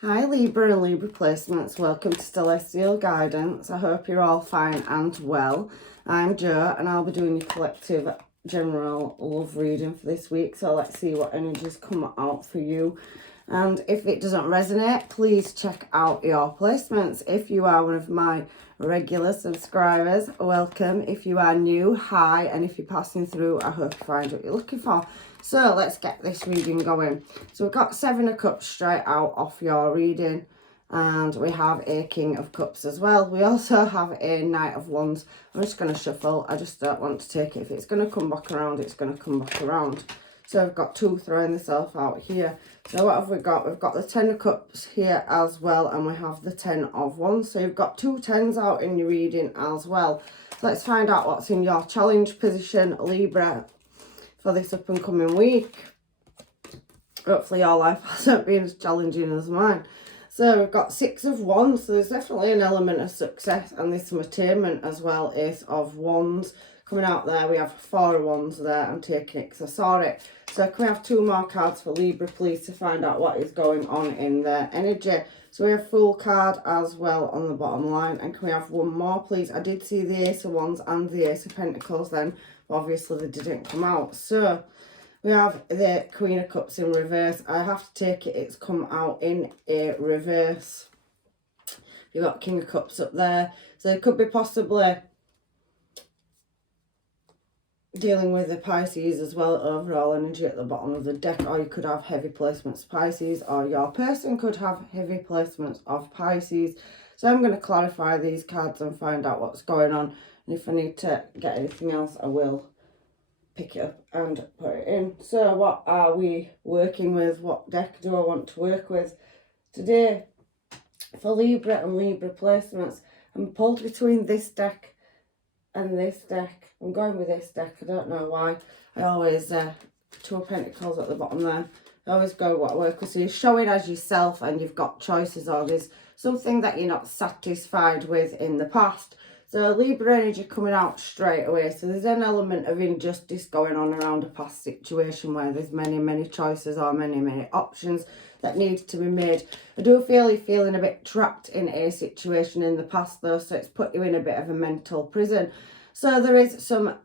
Hi Libra and Libra placements, welcome to Celestial Guidance. I hope you're all fine and well. I'm Jo and I'll be doing your collective general love reading for this week. So let's see what energies come out for you. And if it doesn't resonate, please check out your placements. If you are one of my regular subscribers, welcome. If you are new, hi. And if you're passing through, I hope you find what you're looking for. So let's get this reading going. So we've got Seven of Cups straight out off your reading. And we have a King of Cups as well. We also have a Knight of Wands. I'm just going to shuffle. I just don't want to take it. If it's going to come back around, it's going to come back around. So I've got two throwing themselves out here. So what have we got? We've got the Ten of Cups here as well. And we have the Ten of Wands. So you've got two tens out in your reading as well. So let's find out what's in your challenge position, Libra, for this up and coming week. Hopefully your life hasn't been as challenging as mine. So we've got Six of Wands. So there's definitely an element of success and there's some attainment as well. Ace of Wands coming out there. We have Four of Wands there. I'm taking it because I saw it. So can we have two more cards for Libra, please, to find out what is going on in their energy? So we have Fool card as well on the bottom line. And can we have one more, please? I did see the Ace of Wands and the Ace of Pentacles then. But obviously they didn't come out. So we have the Queen of Cups in reverse. I have to take it, it's come out in a reverse. You've got King of Cups up there. So it could be possibly dealing with the Pisces as well, overall energy at the bottom of the deck, or you could have heavy placements Pisces, or your person could have heavy placements of Pisces. So I'm going to clarify these cards and find out what's going on, and if I need to get anything else I will pick it up and put it in. So what are we working with? What deck do I want to work with today for Libra and Libra placements? I'm pulled between this deck and this deck. I'm going with this deck. I don't know why. I always, Two of Pentacles at the bottom there. I always go what I work with. So you're showing as yourself and you've got choices, or there's something that you're not satisfied with in the past. So Libra energy coming out straight away. So there's an element of injustice going on around a past situation where there's many choices or many options that need to be made. I do feel you're feeling a bit trapped in a situation in the past though. So it's put you in a bit of a mental prison. So there is some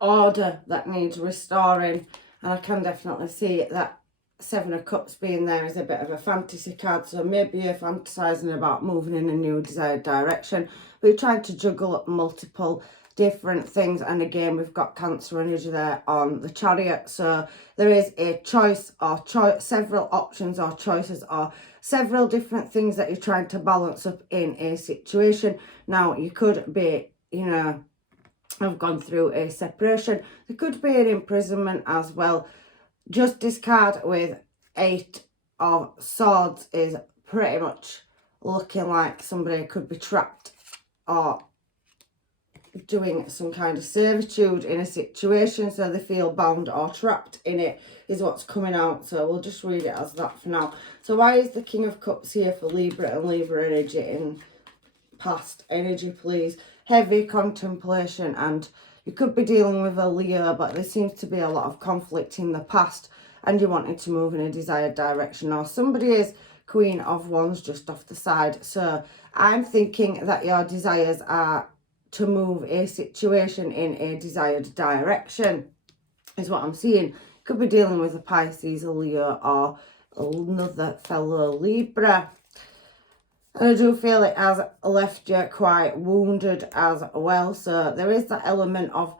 order that needs restoring. And I can definitely see that Seven of Cups being there is a bit of a fantasy card. So maybe you're fantasizing about moving in a new desired direction. But you're trying to juggle up multiple different things. And again, we've got Cancer energy there on the Chariot. So there is a choice or several options or choices or several different things that you're trying to balance up in a situation. Now, you could be, you know, I've gone through a separation. There could be an imprisonment as well. Justice card with Eight of Swords is pretty much looking like somebody could be trapped or doing some kind of servitude in a situation, so they feel bound or trapped in it, is what's coming out. So we'll just read it as that for now. So why is the King of Cups here for Libra and Libra energy in past energy, please? Heavy contemplation, and you could be dealing with a Leo, but there seems to be a lot of conflict in the past and you wanted to move in a desired direction, or somebody is Queen of Wands just off the side. So I'm thinking that your desires are to move a situation in a desired direction is what I'm seeing. You could be dealing with a Pisces, a Leo, or another fellow Libra. And I do feel it has left you quite wounded as well. So there is that element of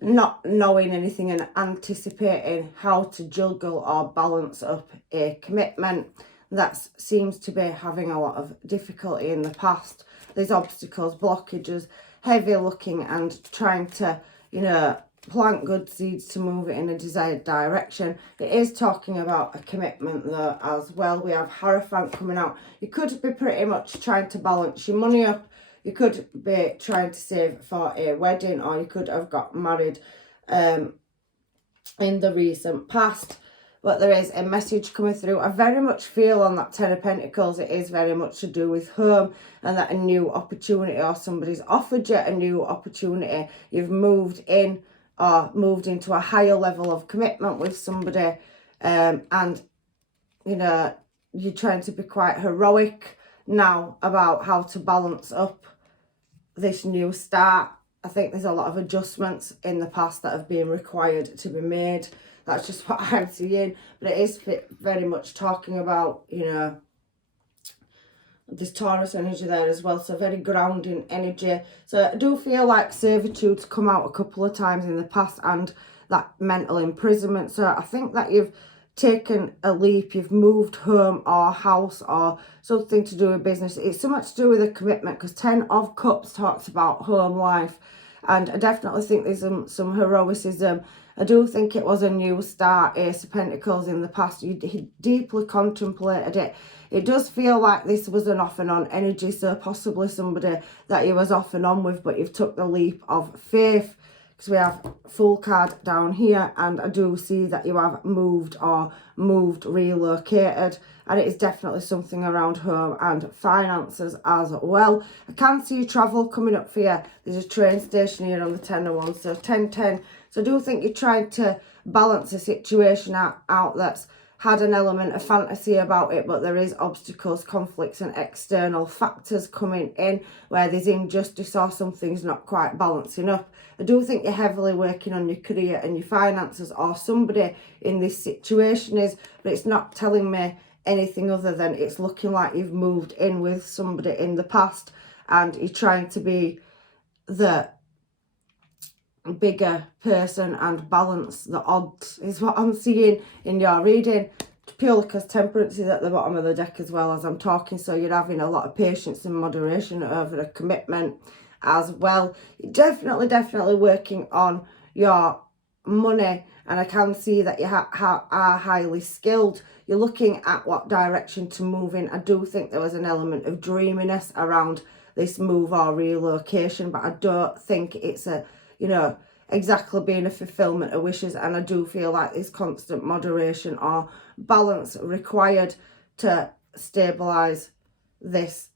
not knowing anything and anticipating how to juggle or balance up a commitment that seems to be having a lot of difficulty in the past. There's obstacles, blockages, heavy looking and trying to, you know, plant good seeds to move it in a desired direction. It is talking about a commitment though as well. We have Hierophant coming out. You could be pretty much trying to balance your money up. You could be trying to save for a wedding, or you could have got married in the recent past. But there is a message coming through. I very much feel on that Ten of Pentacles, it is very much to do with home, and that a new opportunity, or somebody's offered you a new opportunity. You've moved in or moved into a higher level of commitment with somebody, and, you know, you're trying to be quite heroic now about how to balance up this new start. I think there's a lot of adjustments in the past that have been required to be made. That's just what I'm seeing. But it is very much talking about, you know, this Taurus energy there as well. So very grounding energy. So I do feel like servitude's come out a couple of times in the past, and that mental imprisonment. So I think that you've taken a leap, you've moved home or house or something to do with business. It's so much to do with a commitment, because 10 of Cups talks about home life, and I definitely think there's some heroicism. I do think it was a new start. Ace of Pentacles in the past, you deeply contemplated it. It does feel like this was an off and on energy, so possibly somebody that you was off and on with, but you've took the leap of faith. Because we have Fool card down here, and I do see that you have moved, relocated, and it is definitely something around home and finances as well. I can see travel coming up for you. There's a train station here on the 10 of Wands, so 10-10. So I do think you're trying to balance a situation out that's had an element of fantasy about it, but there is obstacles, conflicts and external factors coming in where there's injustice or something's not quite balancing up. I do think you're heavily working on your career and your finances, or somebody in this situation is, but it's not telling me anything other than it's looking like you've moved in with somebody in the past and you're trying to be the bigger person and balance the odds, is what I'm seeing in your reading. Purely because Temperance is at the bottom of the deck as well as I'm talking, so you're having a lot of patience and moderation over a commitment as well. You're definitely working on your money, and I can see that you are highly skilled. You're looking at what direction to move in. I do think there was an element of dreaminess around this move or relocation, but I don't think it's a, you know, exactly being a fulfillment of wishes, and I do feel like there's constant moderation or balance required to stabilize this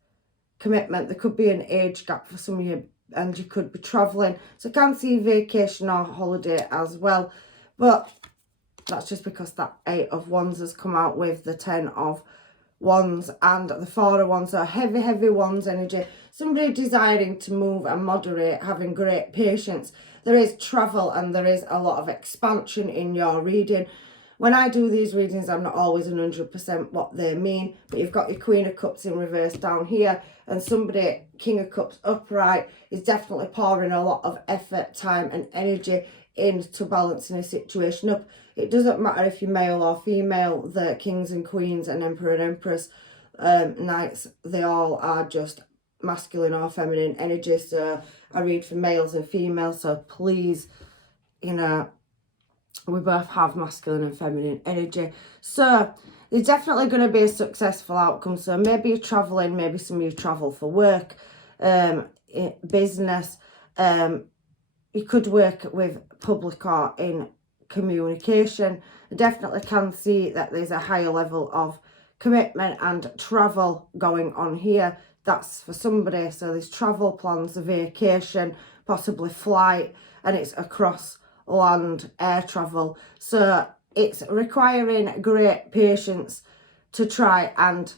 commitment. There could be an age gap for some of you, and you could be traveling, so I can see vacation or holiday as well, but that's just because that 8 of Wands has come out with the 10 of Wands and the 4 of Wands. So heavy Wands energy, somebody desiring to move and moderate, having great patience. There is travel and there is a lot of expansion in your reading. When I do these readings, I'm not always 100% what they mean, but you've got your Queen of Cups in reverse down here, and somebody, King of Cups upright, is definitely pouring a lot of effort, time and energy into balancing a situation up. It doesn't matter if you're male or female, the kings and queens and emperor and empress knights, they all are just masculine or feminine energy. So I read for males and females, so please, you know, we both have masculine and feminine energy. So there's definitely going to be a successful outcome. So maybe you're traveling, maybe some of you travel for work, business. You could work with public or in communication. I definitely can see that there's a higher level of commitment and travel going on here. That's for somebody. So there's travel plans, a vacation, possibly flight, and it's across land, air travel. So it's requiring great patience to try and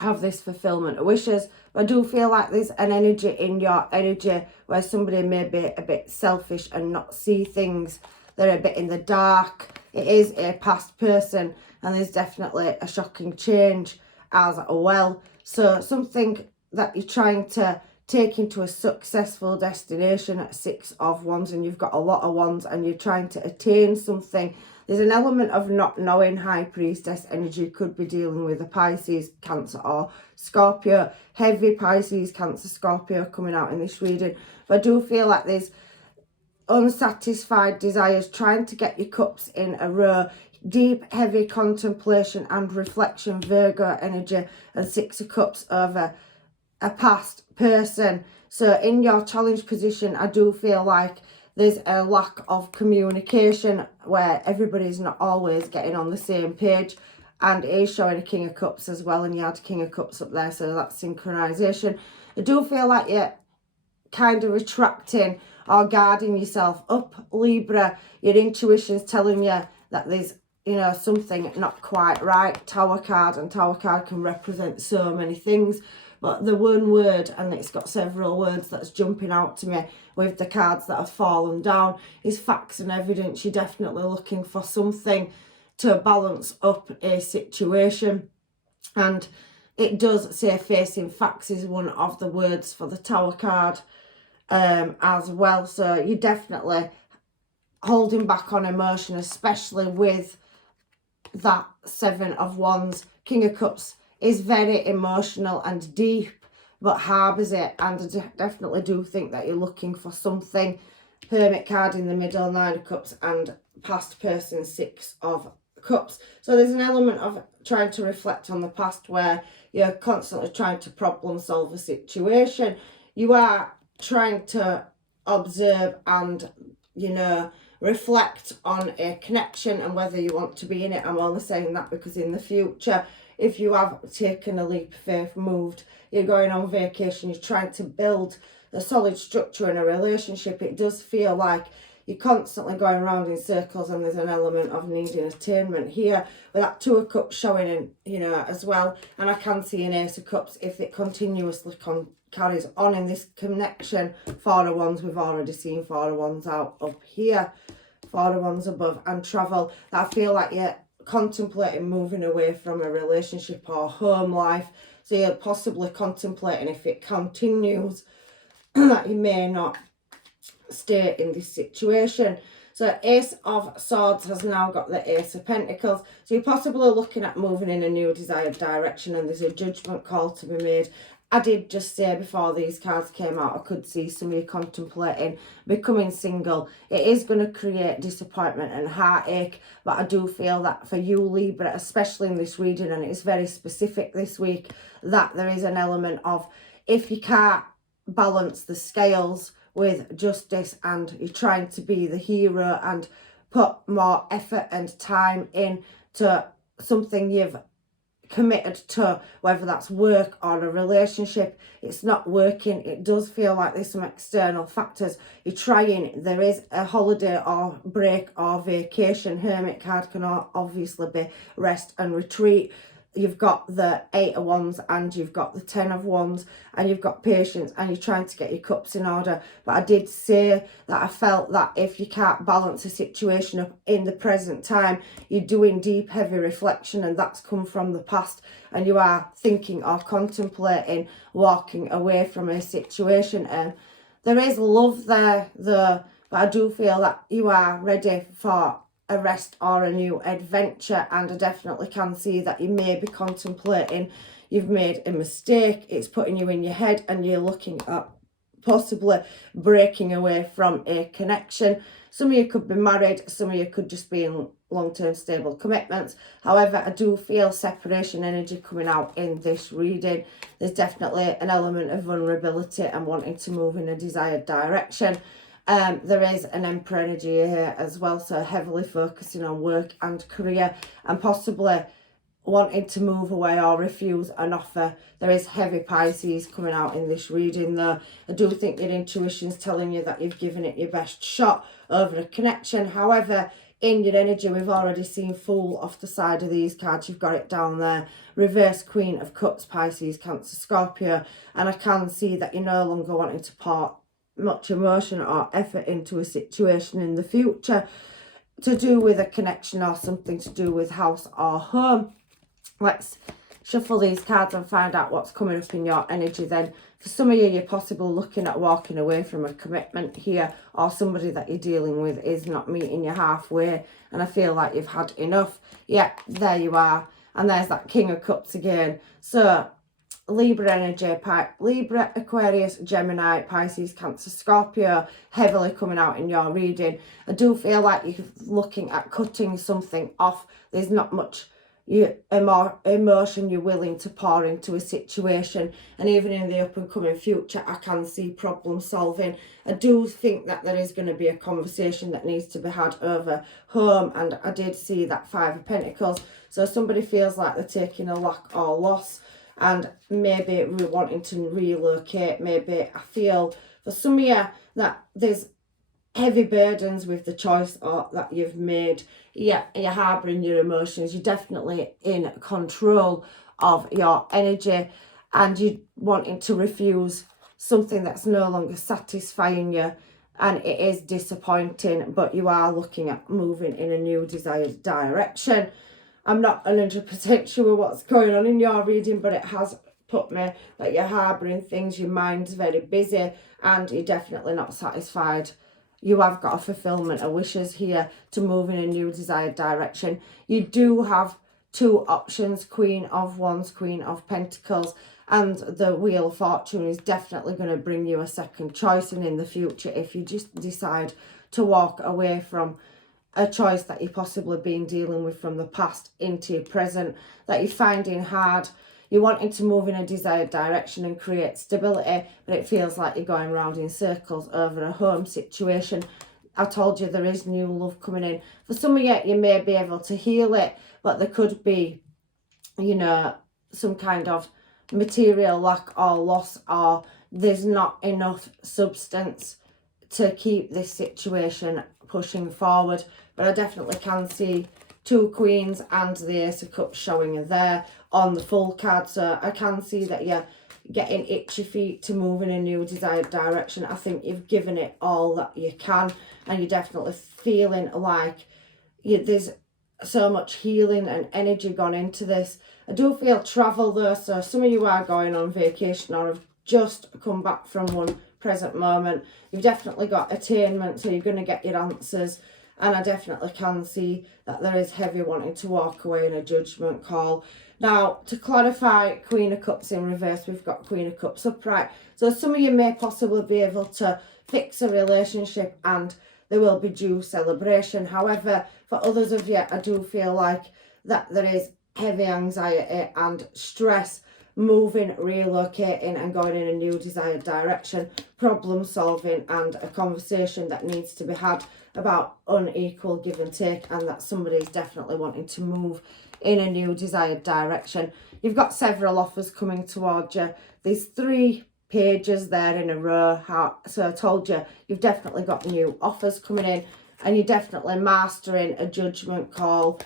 have this fulfillment of wishes. But I do feel like there's an energy in your energy where somebody may be a bit selfish and not see things. They're a bit in the dark. It is a past person, and there's definitely a shocking change as well. So something that you're trying to take into a successful destination at 6 of Wands, and you've got a lot of Wands and you're trying to attain something. There's an element of not knowing. High Priestess energy could be dealing with a Pisces, Cancer or Scorpio. Heavy Pisces, Cancer, Scorpio coming out in this reading. But I do feel like there's unsatisfied desires, trying to get your cups in a row. Deep, heavy contemplation and reflection, Virgo energy, and 6 of Cups over a past person. So in your challenge position, I do feel like there's a lack of communication where everybody's not always getting on the same page, and it is showing a King of Cups as well, and you had a King of Cups up there, so that's synchronization. I do feel like you're kind of retracting or guarding yourself up, Libra. Your intuition's telling you that there's, you know, something not quite right. Tower card, and Tower card can represent so many things. But the one word, and it's got several words that's jumping out to me with the cards that have fallen down, is facts and evidence. You're definitely looking for something to balance up a situation. And it does say facing facts is one of the words for the Tower card as well. So you're definitely holding back on emotion, especially with that Seven of Wands. King of Cups is very emotional and deep, but harbours it, and I definitely do think that you're looking for something. Hermit card in the middle, Nine of Cups, and past person, Six of Cups. So there's an element of trying to reflect on the past where you're constantly trying to problem solve a situation. You are trying to observe and, you know, reflect on a connection and whether you want to be in it. I'm only saying that because in the future, if you have taken a leap of faith, moved, you're going on vacation, you're trying to build a solid structure in a relationship, it does feel like you're constantly going around in circles, and there's an element of needing attainment here with that Two of Cups showing in, you know, as well. And I can see an Ace of Cups if it continuously carries on in this connection. Four of Wands, we've already seen Four of Wands out up here. Four of Wands above, and travel. I feel like you're contemplating moving away from a relationship or home life. So you're possibly contemplating, if it continues, that you may not stay in this situation. So Ace of Swords has now got the Ace of Pentacles. So you're possibly looking at moving in a new desired direction, and there's a judgment call to be made. I did just say before these cards came out, I could see some of you contemplating becoming single. It is going to create disappointment and heartache, but I do feel that for you, Libra, especially in this reading, and it's very specific this week, that there is an element of, if you can't balance the scales with justice and you're trying to be the hero and put more effort and time into something you've committed to, whether that's work or a relationship, it's not working. It does feel like there's some external factors. You're trying, there is a holiday or break or vacation. Hermit card can obviously be rest and retreat. You've got the Eight of Wands, and you've got the Ten of Wands, and you've got patience, and you're trying to get your cups in order. But I did say that I felt that if you can't balance a situation up in the present time, you're doing deep, heavy reflection, and that's come from the past, and you are thinking or contemplating walking away from a situation. There is love there, though, but I do feel that you are ready for a rest or a new adventure, and I definitely can see that you may be contemplating you've made a mistake. It's putting you in your head, and you're looking at possibly breaking away from a connection. Some of you could be married, some of you could just be in long-term stable commitments. However, I do feel separation energy coming out in this reading. There's definitely an element of vulnerability and wanting to move in a desired direction. There is an Emperor energy here as well, so heavily focusing on work and career, and possibly wanting to move away or refuse an offer. There is heavy Pisces coming out in this reading, though. I do think your intuition's telling you that you've given it your best shot over a connection. However, in your energy, we've already seen Fool off the side of these cards. You've got it down there. Reverse Queen of Cups, Pisces, Cancer, Scorpio. And I can see that you're no longer wanting to part much emotion or effort into a situation in the future to do with a connection or something to do with house or home. Let's shuffle these cards and find out what's coming up in your energy then. For some of you, you're possibly looking at walking away from a commitment here, or somebody that you're dealing with is not meeting you halfway, and I feel like you've had enough. Yeah, there you are. And there's that King of Cups again. So Libra energy, Libra, Aquarius, Gemini, Pisces, Cancer, Scorpio, heavily coming out in your reading. I do feel like you're looking at cutting something off. There's not much emotion you're willing to pour into a situation, and even in the up and coming future, I can see problem solving. I do think that there is going to be a conversation that needs to be had over home, and I did see that Five of Pentacles. So somebody feels like they're taking a lack or loss, and maybe wanting to relocate. Maybe I feel for some of you that there's heavy burdens with the choice that you've made. You're harbouring your emotions. You're definitely in control of your energy, and you're wanting to refuse something that's no longer satisfying you, and it is disappointing, but you are looking at moving in a new desired direction. I'm not 100% sure what's going on in your reading, but it has put me that you're harbouring things, your mind's very busy, and you're definitely not satisfied. You have got a fulfillment of wishes here to move in a new desired direction. You do have two options, Queen of Wands, Queen of Pentacles, and the Wheel of Fortune is definitely going to bring you a second choice. And in the future, if you just decide to walk away from a choice that you've possibly been dealing with from the past into your present, that you're finding hard, you're wanting to move in a desired direction and create stability, but it feels like you're going round in circles over a home situation. I told you there is new love coming in. For some of you, you may be able to heal it, but there could be, you know, some kind of material lack or loss, or there's not enough substance to keep this situation pushing forward. But I definitely can see two Queens and the Ace of Cups showing there on the full card. So I can see that you're getting itchy feet to move in a new desired direction. I think you've given it all that you can, and you're definitely feeling like there's so much healing and energy gone into this. I do feel travel though, so some of you are going on vacation or have just come back from one present moment. You've definitely got attainment, so you're going to get your answers. And I definitely can see that there is heavy wanting to walk away in a judgment call. Now, to clarify, Queen of Cups in reverse, we've got Queen of Cups upright. So some of you may possibly be able to fix a relationship and there will be due celebration. However, for others of you, I do feel like that there is heavy anxiety and stress moving, relocating and going in a new desired direction, problem solving, and a conversation that needs to be had about unequal give and take, and that somebody's definitely wanting to move in a new desired direction. You've got several offers coming towards you. There's 3 pages there in a row, so I told you you've definitely got new offers coming in, and you're definitely mastering a judgment call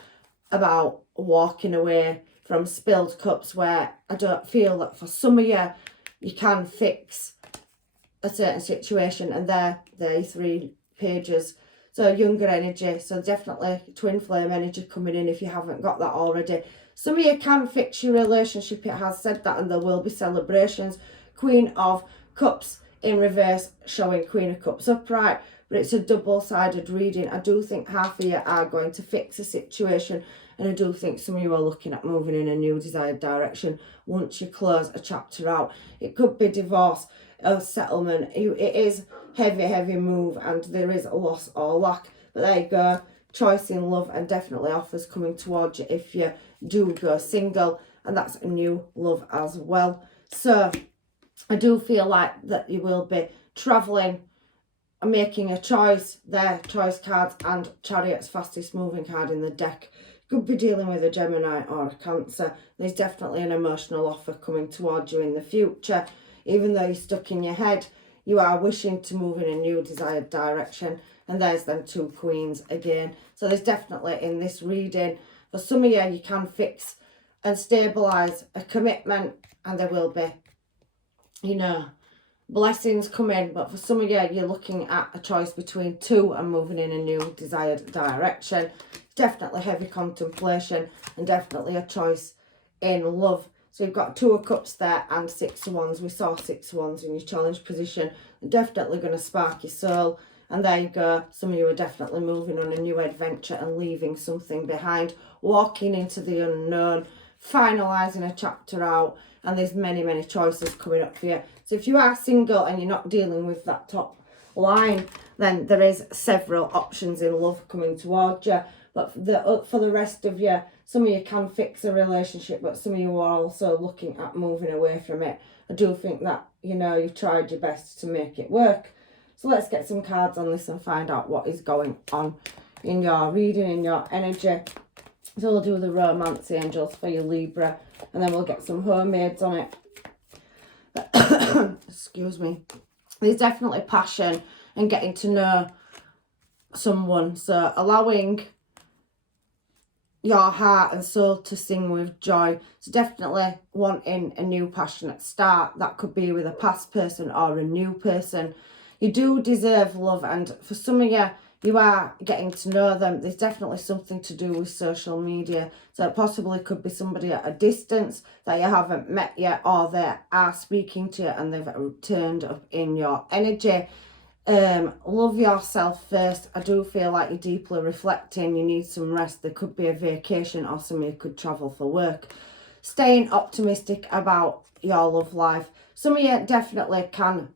about walking away from spilled cups, where I don't feel that for some of you, you can fix a certain situation. And there 3 pages. So younger energy, so definitely twin flame energy coming in if you haven't got that already. Some of you can fix your relationship, it has said that, and there will be celebrations. Queen of Cups in reverse showing Queen of Cups upright, but it's a double-sided reading. I do think half of you are going to fix a situation, and I do think some of you are looking at moving in a new desired direction once you close a chapter out. It could be divorce or settlement. It is heavy move, and there is a loss or lack. But there you go. Choice in love, and definitely offers coming towards you if you do go single. And that's a new love as well. So I do feel like that you will be travelling and making a choice there. Choice cards and Chariot's fastest moving card in the deck. Could be dealing with a Gemini or a Cancer. There's definitely an emotional offer coming towards you in the future. Even though you're stuck in your head, you are wishing to move in a new desired direction. And there's them 2 Queens again. So there's definitely in this reading, for some of you, you can fix and stabilise a commitment, and there will be, you know, blessings come in. But for some of you, you're looking at a choice between 2 and moving in a new desired direction. Definitely heavy contemplation, and definitely a choice in love. So you've got 2 of Cups there and 6 of Wands. We saw 6 of Wands in your challenge position. They're definitely going to spark your soul. And there you go. Some of you are definitely moving on a new adventure and leaving something behind. Walking into the unknown. Finalising a chapter out. And there's many choices coming up for you. So if you are single and you're not dealing with that top line, then there is several options in love coming towards you. But for the rest of you, some of you can fix a relationship, but some of you are also looking at moving away from it. I do think that, you know, you've tried your best to make it work. So let's get some cards on this and find out what is going on in your reading, in your energy. So we'll do the romance angels for you, Libra, and then we'll get some homemades on it. Excuse me. There's definitely passion and getting to know someone. So allowing your heart and soul to sing with joy. So definitely wanting a new passionate start. That could be with a past person or a new person. You do deserve love, and for some of you, you are getting to know them. There's definitely something to do with social media. So it possibly could be somebody at a distance that you haven't met yet, or they are speaking to you and they've turned up in your energy. Love yourself first. I do feel like you're deeply reflecting. You need some rest. There could be a vacation, or somebody could travel for work. Staying optimistic about your love life. Some of you definitely can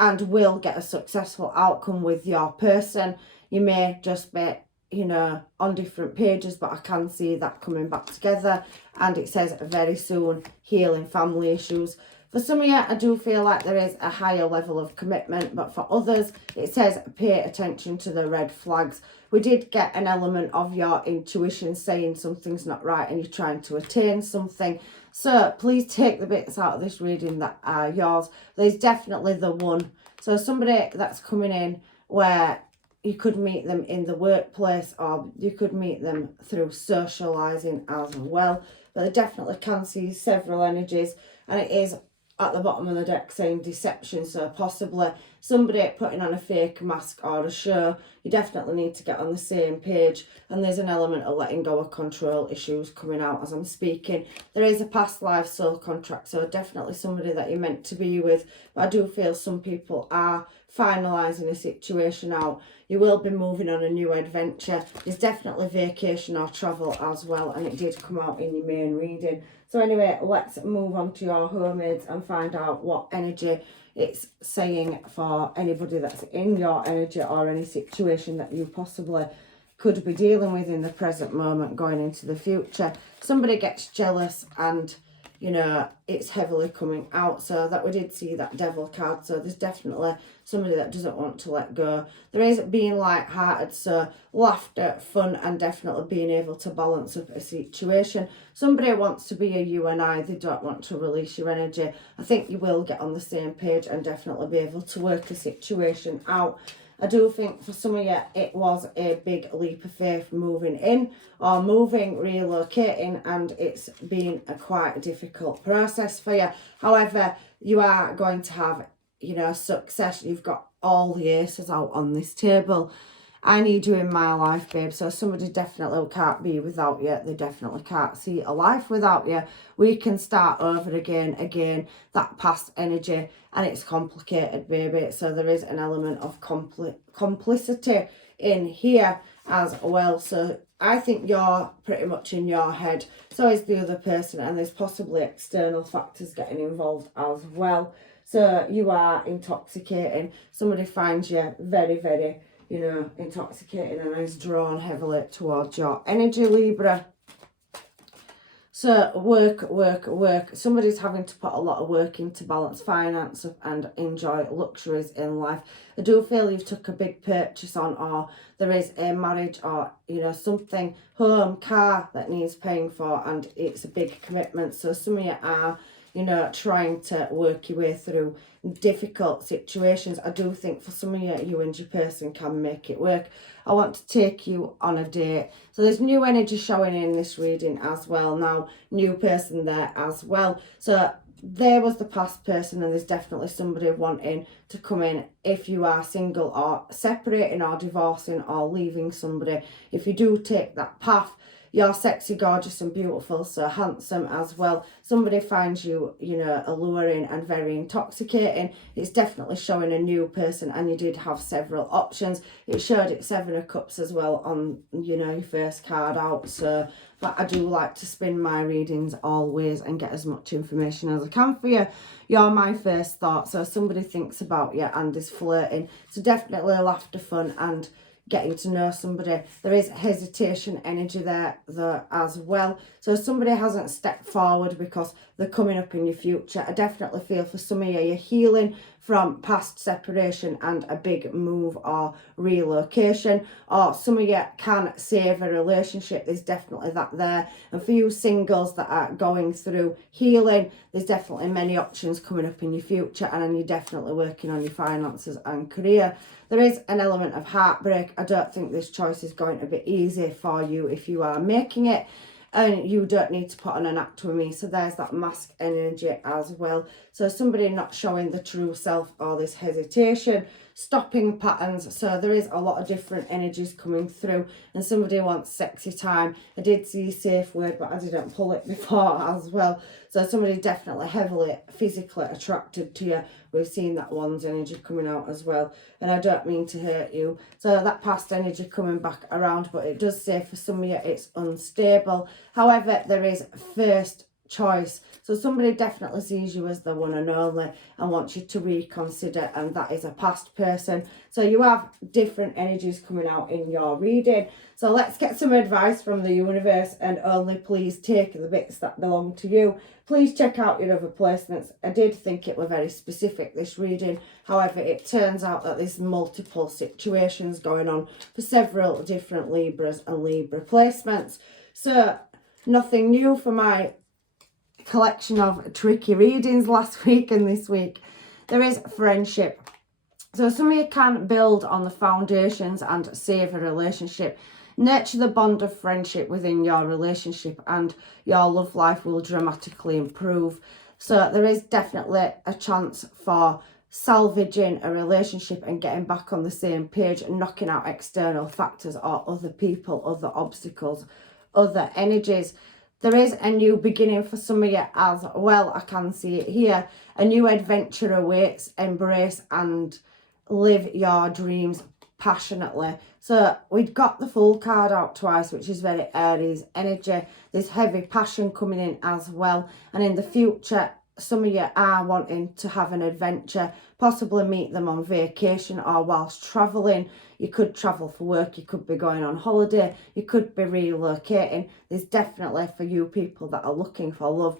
and will get a successful outcome with your person. You may just be, you know, on different pages, but I can see that coming back together. And it says very soon, healing family issues. For some of you, I do feel like there is a higher level of commitment, but for others, it says pay attention to the red flags. We did get an element of your intuition saying something's not right and you're trying to attain something. So please take the bits out of this reading that are yours. There's definitely the one. So somebody that's coming in where you could meet them in the workplace, or you could meet them through socialising as well. But I definitely can see several energies, and it is at the bottom of the deck saying deception. So possibly somebody putting on a fake mask or a show. You definitely need to get on the same page, and there's an element of letting go of control issues coming out as I'm speaking. There is a past life soul contract, so definitely somebody that you're meant to be with, but I do feel some people are finalising a situation out. You will be moving on a new adventure. There's definitely vacation or travel as well, and it did come out in your main reading. So anyway, let's move on to your homemades and find out what energy it's saying for anybody that's in your energy, or any situation that you possibly could be dealing with in the present moment going into the future. Somebody gets jealous and, you know, it's heavily coming out. So that we did see that devil card. So there's definitely somebody that doesn't want to let go. There is being light-hearted, so laughter, fun, and definitely being able to balance up a situation. Somebody wants to be a you and I. They don't want to release your energy. I think you will get on the same page and definitely be able to work the situation out. I do think for some of you, it was a big leap of faith moving in, or moving, relocating, and it's been a quite difficult process for you. However, you are going to have, you know, success. You've got all the aces out on this table. I need you in my life, babe. So somebody definitely can't be without you. They definitely can't see a life without you. We can start over again, that past energy. And it's complicated, baby. So there is an element of complicity in here as well. So I think you're pretty much in your head. So is the other person. And there's possibly external factors getting involved as well. So you are intoxicating. Somebody finds you very, very, you know, intoxicating, and is drawn heavily towards your energy, Libra. So work. Somebody's having to put a lot of work in to balance finance and enjoy luxuries in life. I do feel you've took a big purchase on, or there is a marriage, or, you know, something, home, car that needs paying for, and it's a big commitment. So some of you are, you know, trying to work your way through difficult situations. I do think for some of you, you and your person can make it work. I want to take you on a date. So there's new energy showing in this reading as well. Now, new person there as well. So there was the past person, and there's definitely somebody wanting to come in. If you are single, or separating, or divorcing, or leaving somebody, if you do take that path, you're sexy, gorgeous, and beautiful, so handsome as well. Somebody finds you, you know, alluring and very intoxicating. It's definitely showing a new person, and you did have several options. It showed it 7 of Cups as well on, you know, your first card out. So, but I do like to spin my readings always and get as much information as I can for you. You're my first thought. So somebody thinks about you and is flirting. So definitely laughter, fun, and getting to know somebody. There is hesitation energy there as well. So somebody hasn't stepped forward because they're coming up in your future. I definitely feel for some of you, you're healing from past separation and a big move or relocation. Or some of you can save a relationship. There's definitely that there. And for you singles that are going through healing, there's definitely many options coming up in your future, and you're definitely working on your finances and career. There is an element of heartbreak. I don't think this choice is going to be easy for you if you are making it. And you don't need to put on an act with me. So there's that mask energy as well. So somebody not showing the true self or this hesitation, stopping patterns. So there is a lot of different energies coming through. And somebody wants sexy time. I did see safe word, but I didn't pull it before as well. So somebody definitely heavily physically attracted to you. We've seen that one's energy coming out as well. And I don't mean to hurt you. So that past energy coming back around, but it does say for some of you it's unstable. However, there is first choice. So somebody definitely sees you as the one and only and wants you to reconsider, and that is a past person. So you have different energies coming out in your reading. So let's get some advice from the universe, and only please take the bits that belong to you. Please check out your other placements. I did think it were very specific, this reading. However, it turns out that there's multiple situations going on for several different Libras and Libra placements. So nothing new for my collection of tricky readings last week and this week. There is friendship. So some of you can build on the foundations and save a relationship. Nurture the bond of friendship within your relationship, and your love life will dramatically improve. So there is definitely a chance for salvaging a relationship and getting back on the same page and knocking out external factors or other people, other obstacles, other energies. There is a new beginning for some of you as well. I can see it here. A new adventure awaits. Embrace and live your dreams passionately. So we've got the Fool card out twice, which is very Aries energy. There's heavy passion coming in as well. And in the future, some of you are wanting to have an adventure, possibly meet them on vacation or whilst travelling. You could travel for work, you could be going on holiday, you could be relocating. There's definitely, for you people that are looking for love,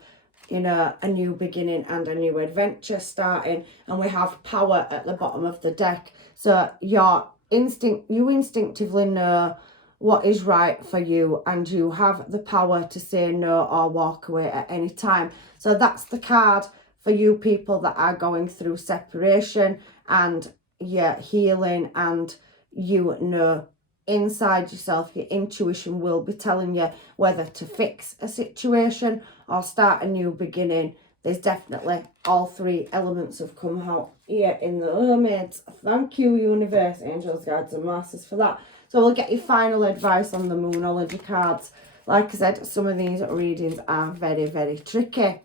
you know, a new beginning and a new adventure starting. And we have power at the bottom of the deck. So you instinctively know what is right for you, and you have the power to say no or walk away at any time. So that's the card for you people that are going through separation and you're healing, and you know inside yourself, your intuition will be telling you whether to fix a situation or start a new beginning. There's definitely all three elements have come out here in the mermaids. Thank you, universe, angels, guides and masters, for that. So we'll get your final advice on the Moonology cards. Like I said, some of these readings are very, very tricky.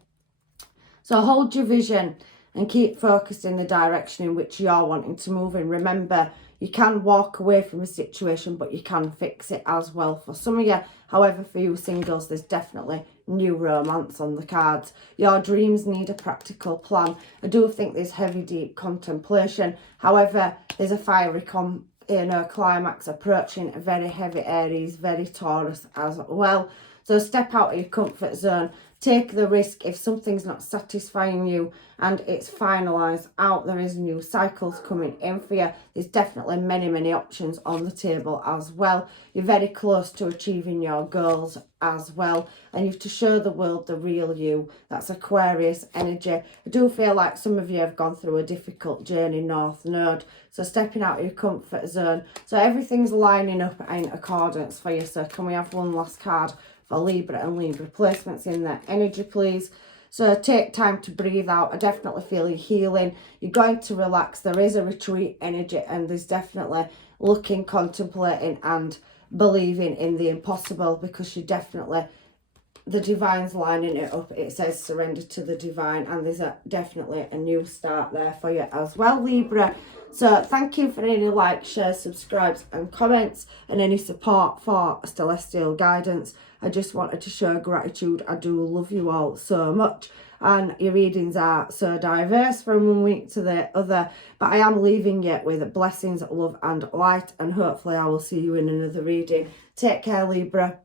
So hold your vision and keep focused in the direction in which you're wanting to move in. Remember, you can walk away from a situation, but you can fix it as well for some of you. However, for you singles, there's definitely new romance on the cards. Your dreams need a practical plan. I do think there's heavy, deep contemplation. However, there's a fiery climax approaching, very heavy Aries, very Taurus as well. So step out of your comfort zone. Take the risk. If something's not satisfying you and it's finalised out, there is new cycles coming in for you. There's definitely many, many options on the table as well. You're very close to achieving your goals as well. And you have to show the world the real you. That's Aquarius energy. I do feel like some of you have gone through a difficult journey, North Node. So stepping out of your comfort zone. So everything's lining up in accordance for you. So can we have one last card for Libra and Libra placements in their energy, please? So take time to breathe out. I definitely feel you healing. You're going to relax. There is a retreat energy, and there's definitely looking, contemplating and believing in the impossible, because you definitely, the divine's lining it up. It says surrender to the divine, and there's definitely a new start there for you as well, Libra. So thank you for any likes, shares, subscribes and comments, and any support for celestial guidance. I just wanted to show gratitude. I do love you all so much, and your readings are so diverse from one week to the other, but I am leaving you with blessings, love and light, and hopefully I will see you in another reading. Take care, Libra.